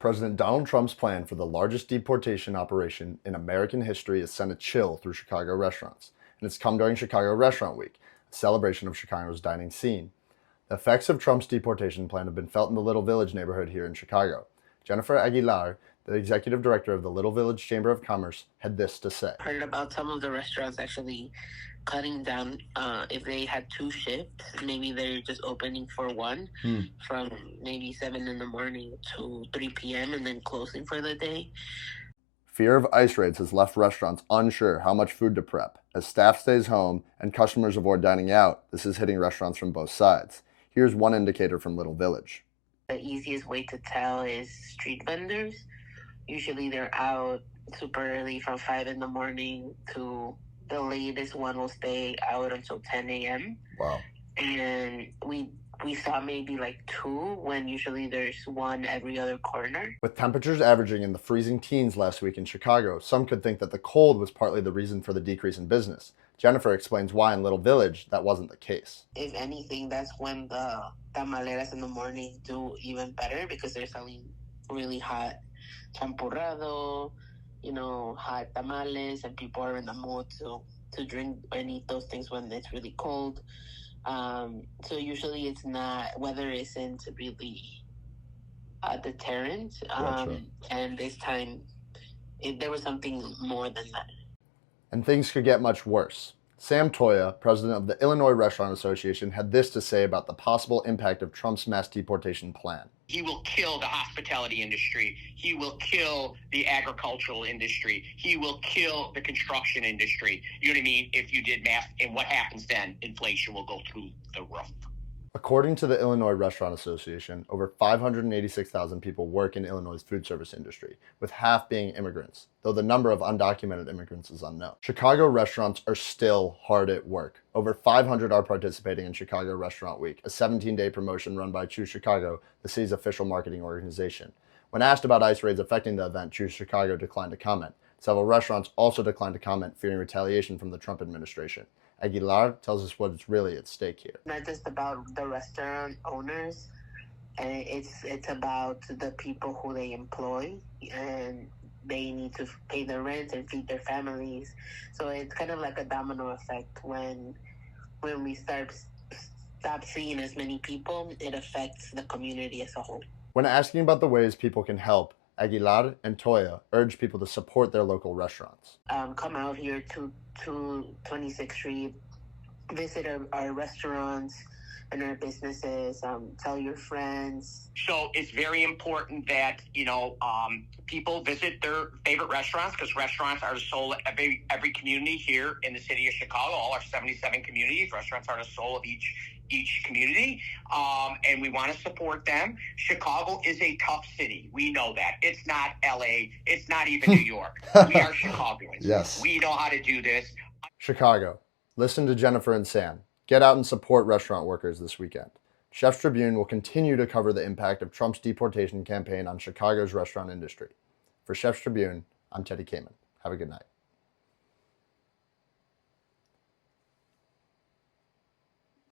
President Donald Trump's plan for the largest deportation operation in American history has sent a chill through Chicago restaurants, and it's come during Chicago Restaurant Week, a celebration of Chicago's dining scene. The effects of Trump's deportation plan have been felt in the Little Village neighborhood here in Chicago. Jennifer Aguilar, the executive director of the Little Village Chamber of Commerce, had this to say. Heard about some of the restaurants actually cutting down. If they had two shifts, maybe they're just opening for one from maybe 7 in the morning to 3 p.m. and then closing for the day. Fear of ICE raids has left restaurants unsure how much food to prep. As staff stays home and customers avoid dining out, this is hitting restaurants from both sides. Here's one indicator from Little Village. The easiest way to tell is street vendors. Usually they're out super early from 5 in the morning to the latest one will stay out until 10 a.m. Wow. And we saw maybe like two when usually there's one every other corner. With temperatures averaging in the freezing teens last week in Chicago, some could think that the cold was partly the reason for the decrease in business. Jennifer explains why in Little Village that wasn't the case. If anything, that's when the tamaleras in the morning do even better because they're selling really hot champurrado, hot tamales, and people are in the mood to drink and eat those things when it's really cold. So usually it's not, weather isn't really a deterrent. And this time there was something more than that. And things could get much worse. Sam Toya, president of the Illinois Restaurant Association, had this to say about the possible impact of Trump's mass deportation plan. He will kill the hospitality industry. He will kill the agricultural industry. He will kill the construction industry. You know what I mean? If you did math, and what happens then? Inflation will go through the roof. According to the Illinois Restaurant Association, over 586,000 people work in Illinois' food service industry, with half being immigrants, though the number of undocumented immigrants is unknown. Chicago restaurants are still hard at work. Over 500 are participating in Chicago Restaurant Week, a 17-day promotion run by Choose Chicago, the city's official marketing organization. When asked about ICE raids affecting the event, Choose Chicago declined to comment. Several restaurants also declined to comment, fearing retaliation from the Trump administration. Aguilar tells us what's really at stake here. Not just about the restaurant owners, and it's about the people who they employ, and they need to pay their rent and feed their families. So it's kind of like a domino effect. When we stop seeing as many people, it affects the community as a whole. When asking about the ways people can help, Aguilar and Toya urge people to support their local restaurants. Come out here to 26th Street, visit our restaurants and our businesses, tell your friends. So it's very important that, people visit their favorite restaurants, because restaurants are the soul of every community here in the city of Chicago. All our 77 communities, restaurants are the soul of each community, and we want to support them. Chicago is a tough city. We know that. It's not LA. It's not even New York. We are Chicagoans. Yes. We know how to do this. Chicago. Listen to Jennifer and Sam. Get out and support restaurant workers this weekend. Chef's Tribune will continue to cover the impact of Trump's deportation campaign on Chicago's restaurant industry. For Chef's Tribune, I'm Teddy Kamen. Have a good night.